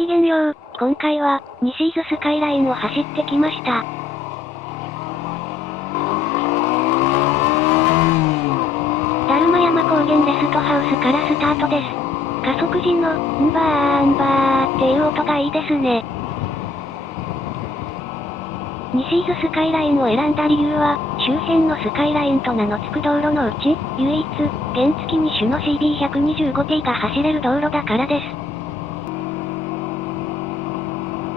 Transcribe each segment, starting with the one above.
きげんよう、今回は、西伊豆スカイラインを走ってきました。だるま山高原レストハウスからスタートです。加速時の、ンバーっていう音がいいですね。西伊豆スカイラインを選んだ理由は、周辺のスカイラインと名の付く道路のうち、唯一、原付2種の CB125T が走れる道路だからです。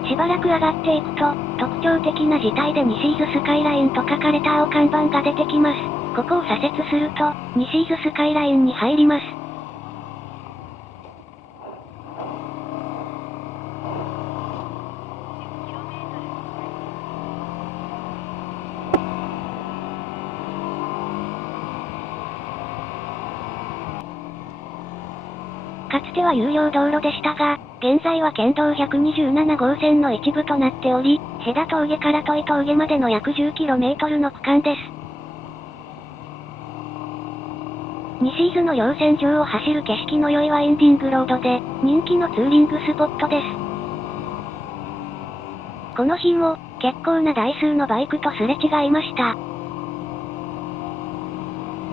しばらく上がっていくと、特徴的な字体で西伊豆スカイラインと書かれた青看板が出てきます。ここを左折すると、西伊豆スカイラインに入ります。かつては有料道路でしたが、現在は県道127号線の一部となっており、戸田峠から戸井峠までの約 10km の区間です。西伊豆の稜線上を走る景色の良いワインディングロードで、人気のツーリングスポットです。この日も、結構な台数のバイクとすれ違いました。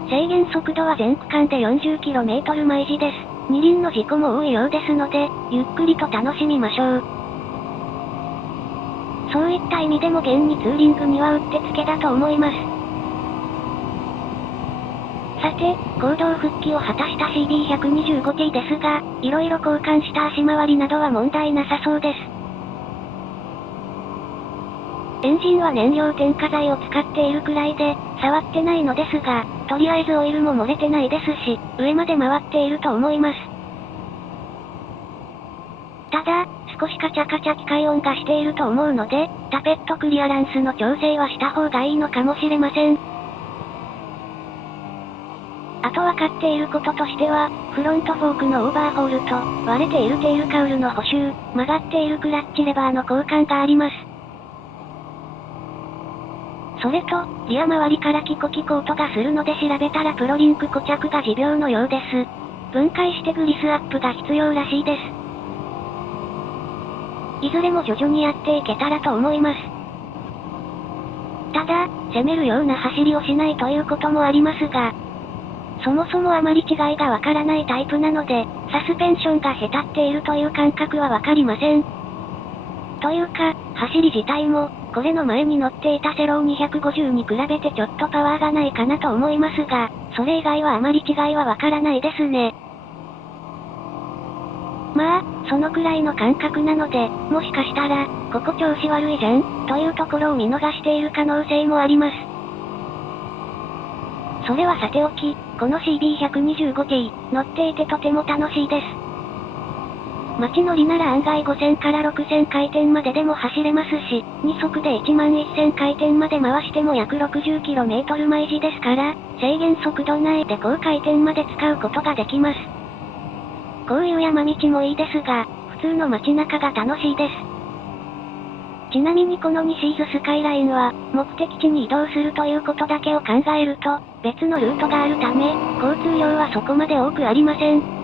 制限速度は全区間で 40km 毎時です。二輪の事故も多いようですので、ゆっくりと楽しみましょう。そういった意味でも現にツーリングにはうってつけだと思います。さて、公道復帰を果たした CB125T ですが、色々交換した足回りなどは問題なさそうです。エンジンは燃料添加剤を使っているくらいで、触ってないのですが、とりあえずオイルも漏れてないですし、上まで回っていると思います。ただ、少しカチャカチャ機械音がしていると思うので、タペットクリアランスの調整はした方がいいのかもしれません。あと分かっていることとしては、フロントフォークのオーバーホールと、割れているテールカウルの補修、曲がっているクラッチレバーの交換があります。それと、リア周りからキコキコ音がするので調べたらプロリンク固着が持病のようです。分解してグリスアップが必要らしいです。いずれも徐々にやっていけたらと思います。ただ、攻めるような走りをしないということもありますが、そもそもあまり違いがわからないタイプなので、サスペンションがへたっているという感覚はわかりません。というか、走り自体も、これの前に乗っていたセロー250に比べてちょっとパワーがないかなと思いますが、それ以外はあまり違いはわからないですね。まあ、そのくらいの感覚なので、もしかしたら、ここ調子悪いじゃん、というところを見逃している可能性もあります。それはさておき、この CB125T、乗っていてとても楽しいです。街乗りなら案外5000から6000回転まででも走れますし、2速で11000回転まで回しても約 60km 毎時ですから、制限速度内で高回転まで使うことができます。こういう山道もいいですが、普通の街中が楽しいです。ちなみにこの西伊豆スカイラインは、目的地に移動するということだけを考えると、別のルートがあるため、交通量はそこまで多くありません。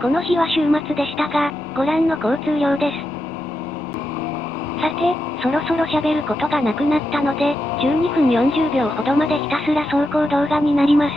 この日は週末でしたが、ご覧の交通量です。さて、そろそろ喋ることがなくなったので、12分40秒ほどまでひたすら走行動画になります。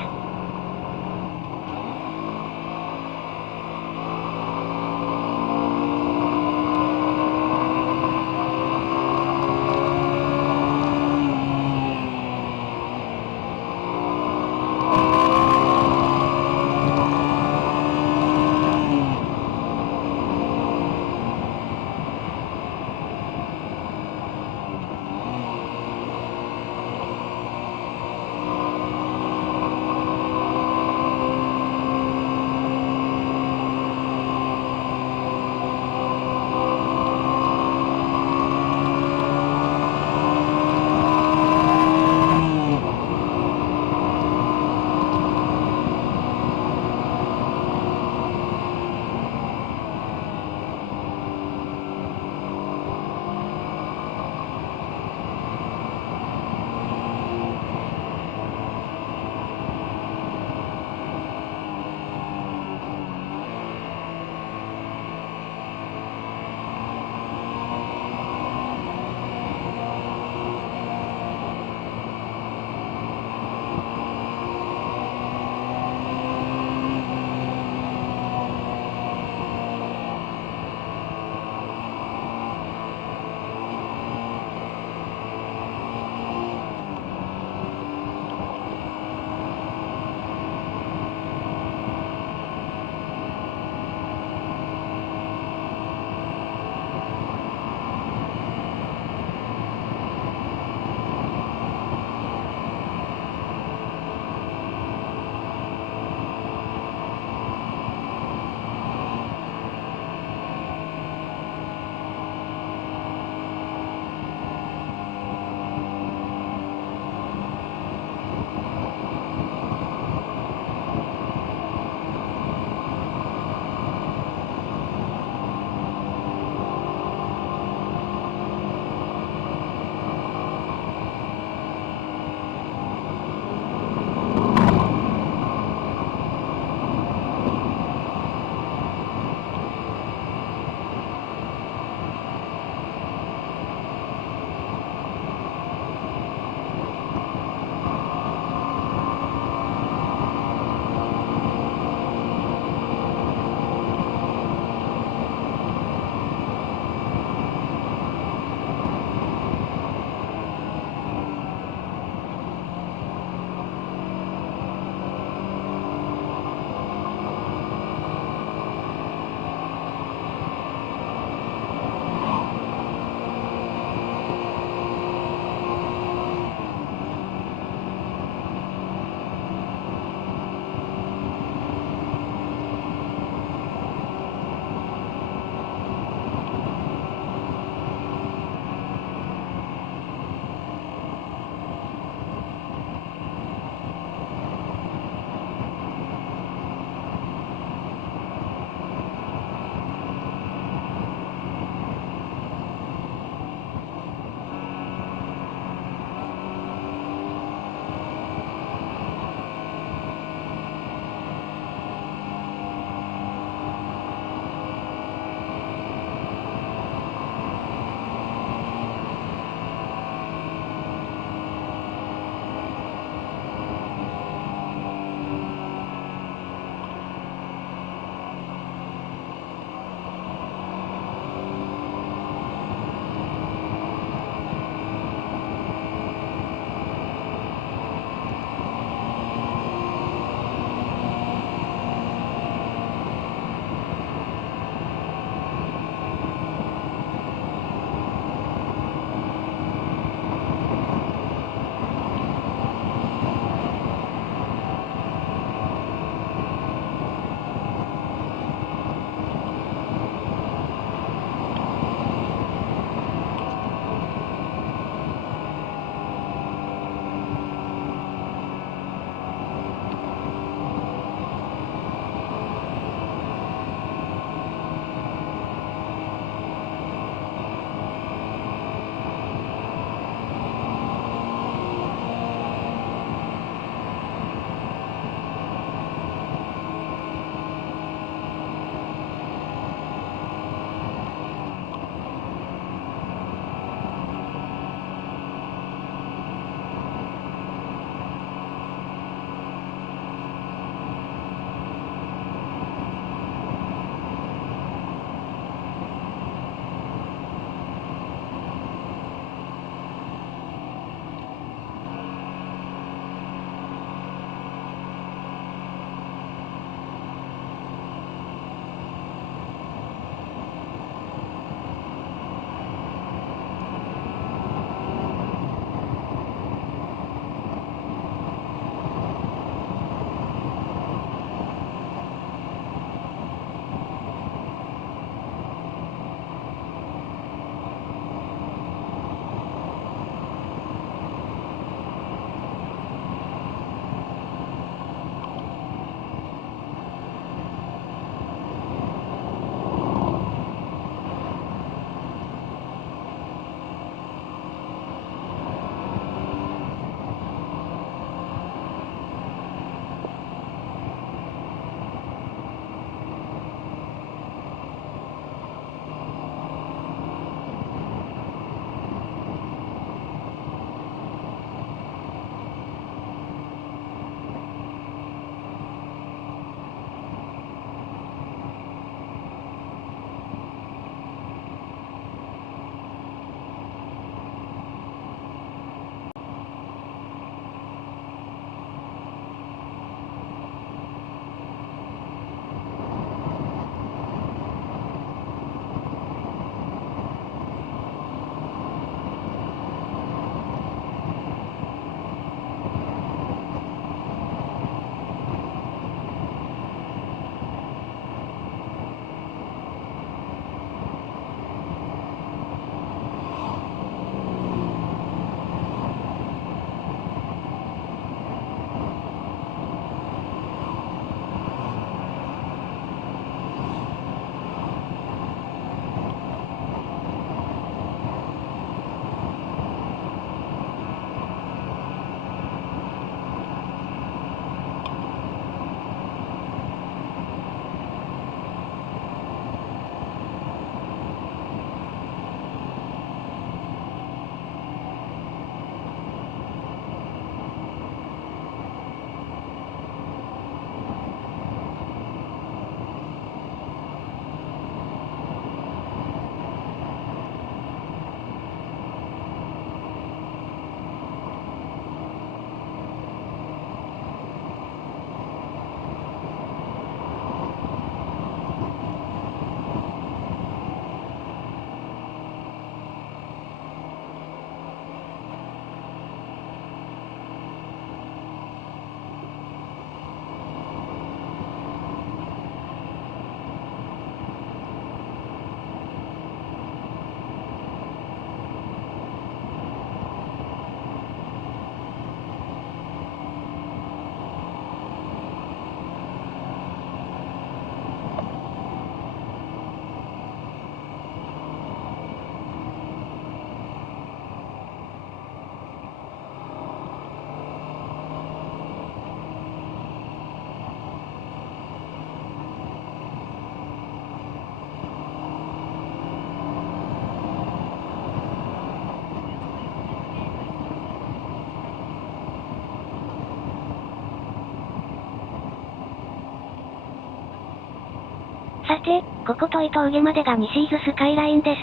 さて、ここと伊峠までが西伊豆スカイラインです。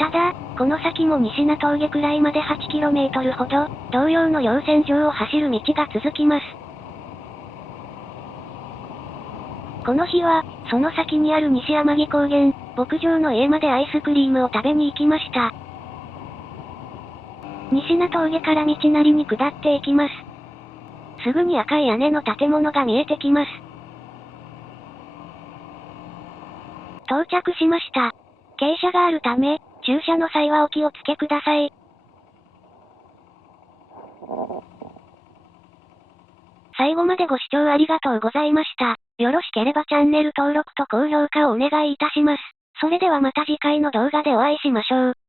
ただ、この先も西名峠くらいまで 8km ほど、同様の稜線上を走る道が続きます。この日は、その先にある西天城高原、牧場の家までアイスクリームを食べに行きました。西名峠から道なりに下っていきます。すぐに赤い屋根の建物が見えてきます。到着しました。傾斜があるため、駐車の際はお気をつけください。最後までご視聴ありがとうございました。よろしければチャンネル登録と高評価をお願いいたします。それではまた次回の動画でお会いしましょう。